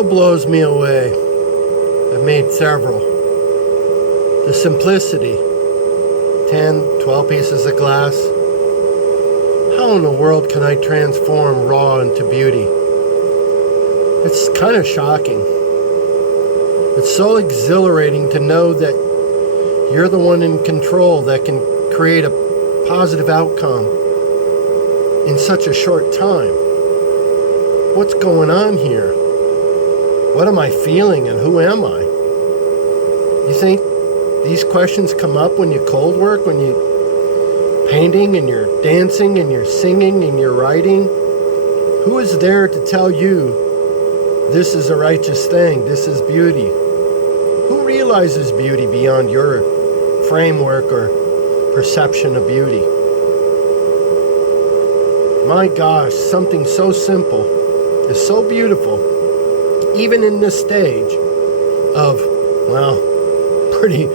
still blows me away. I've made several. The simplicity. 10, 12 pieces of glass. How in the world can I transform raw into beauty? It's kind of shocking. It's so exhilarating to know that you're the one in control that can create a positive outcome in such a short time. What's going on here? What am I feeling and who am I? You think these questions come up when you cold work, when you painting and you're dancing and you're singing and you're writing? Who is there to tell you this is a righteous thing, this is beauty? Who realizes beauty beyond your framework or perception of beauty? My gosh, something so simple is so beautiful, even in this stage of, well, pretty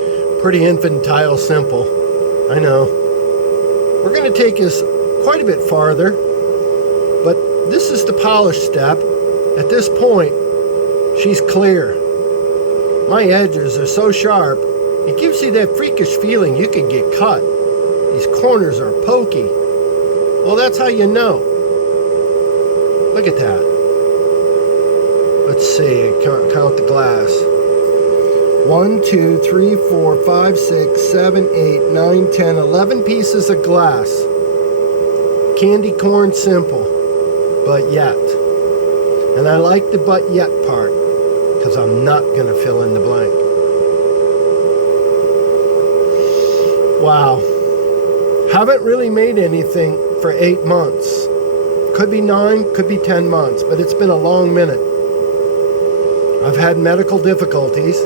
infantile simple. I know. We're going to take this quite a bit farther, but this is the polished step. At this point, she's clear. My edges are so sharp, it gives you that freakish feeling you could get cut. These corners are pokey. Well, that's how you know. Look at that. Let's see, count the glass. 1, 2, 3, 4, 5, 6, 7, 8, 9, 10, 11 pieces of glass. Candy corn simple, but yet. And I like the but yet part, because I'm not going to fill in the blank. Wow. Haven't really made anything for 8 months. Could be 9, could be 10 months, but it's been a long minute. I've had medical difficulties.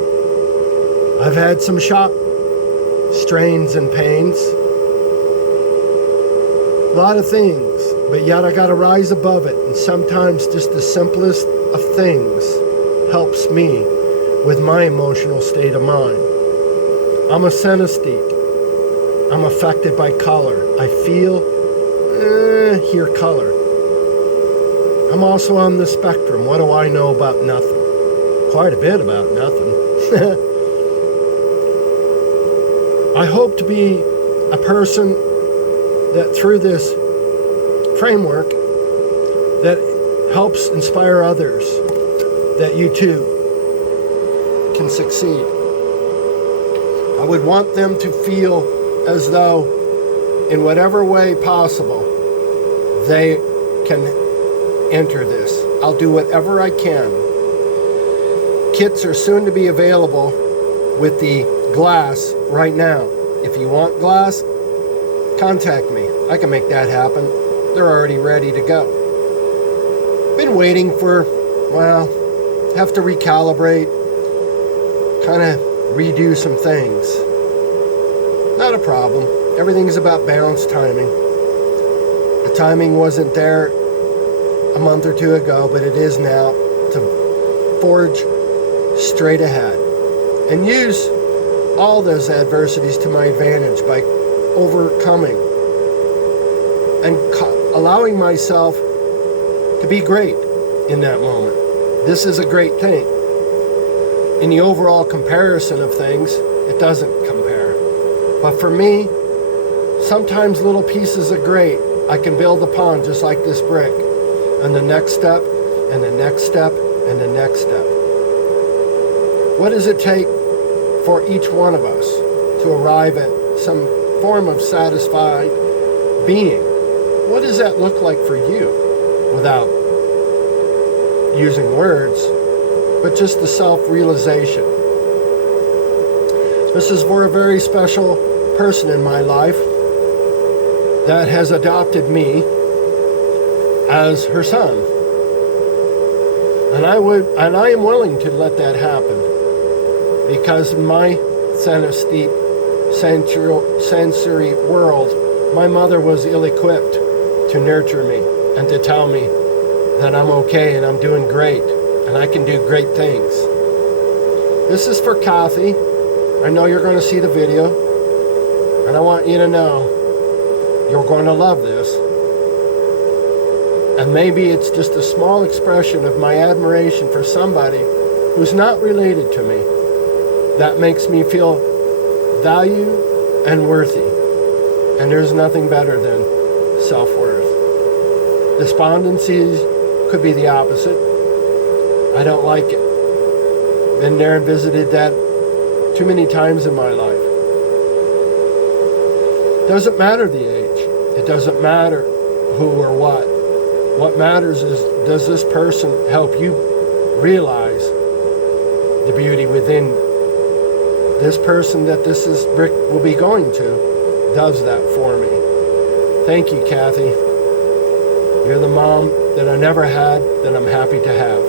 I've had some shop strains and pains. A lot of things, but yet I got to rise above it. And sometimes just the simplest of things helps me with my emotional state of mind. I'm a synesthete. I'm affected by color. I feel, hear color. I'm also on the spectrum. What do I know about nothing? Quite a bit about nothing. I hope to be a person that through this framework that helps inspire others, that you too can succeed. I would want them to feel as though in whatever way possible they can enter this. I'll do whatever I can. Kits are soon to be available with the glass right now. If you want glass, contact me. I can make that happen. They're already ready to go. Been waiting for, well, have to recalibrate, kind of redo some things. Not a problem. Everything's about balance timing. The timing wasn't there a month or two ago, but it is now to forge straight ahead and use all those adversities to my advantage by overcoming and allowing myself to be great in that moment. This is a great thing. In the overall comparison of things, it doesn't compare. But for me, sometimes little pieces of great I can build upon, just like this brick. And the next step, and the next step, and the next step. What does it take for each one of us to arrive at some form of satisfied being? What does that look like for you without using words, but just the self-realization? This is for a very special person in my life that has adopted me as her son. And I am willing to let that happen, because in my synesthete sensory world, my mother was ill-equipped to nurture me and to tell me that I'm okay and I'm doing great and I can do great things. This is for Kathy. I know you're going to see the video, and I want you to know you're going to love this. And maybe it's just a small expression of my admiration for somebody who's not related to me that makes me feel valued and worthy. And there's nothing better than self-worth. Despondency could be the opposite. I don't like it. Been there and visited that too many times in my life. Doesn't matter the age. It doesn't matter who or what. What matters is, does this person help you realize the beauty within this person that this is Rick will be going to? Does that for me. Thank you, Kathy. You're the mom that I never had, that I'm happy to have.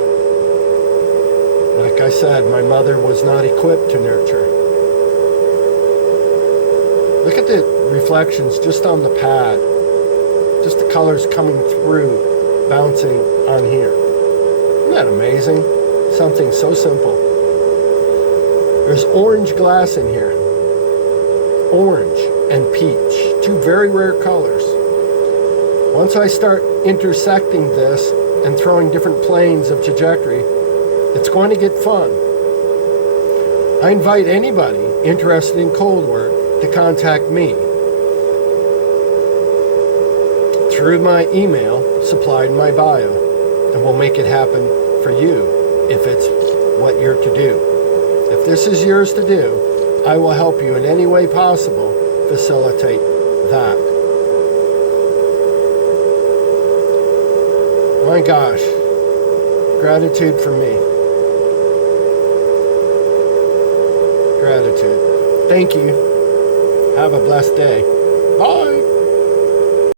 Like I said, my mother was not equipped to nurture. Look at the reflections just on the pad. Just the colors coming through, bouncing on here. Isn't that amazing? Something so simple. There's orange glass in here. Orange and peach, two very rare colors. Once I start intersecting this and throwing different planes of trajectory, it's going to get fun. I invite anybody interested in cold work to contact me through my email supplied in my bio, and we'll make it happen for you if it's what you're to do. If this is yours to do, I will help you in any way possible facilitate that. My gosh, gratitude for me. Gratitude. Thank you. Have a blessed day. Bye.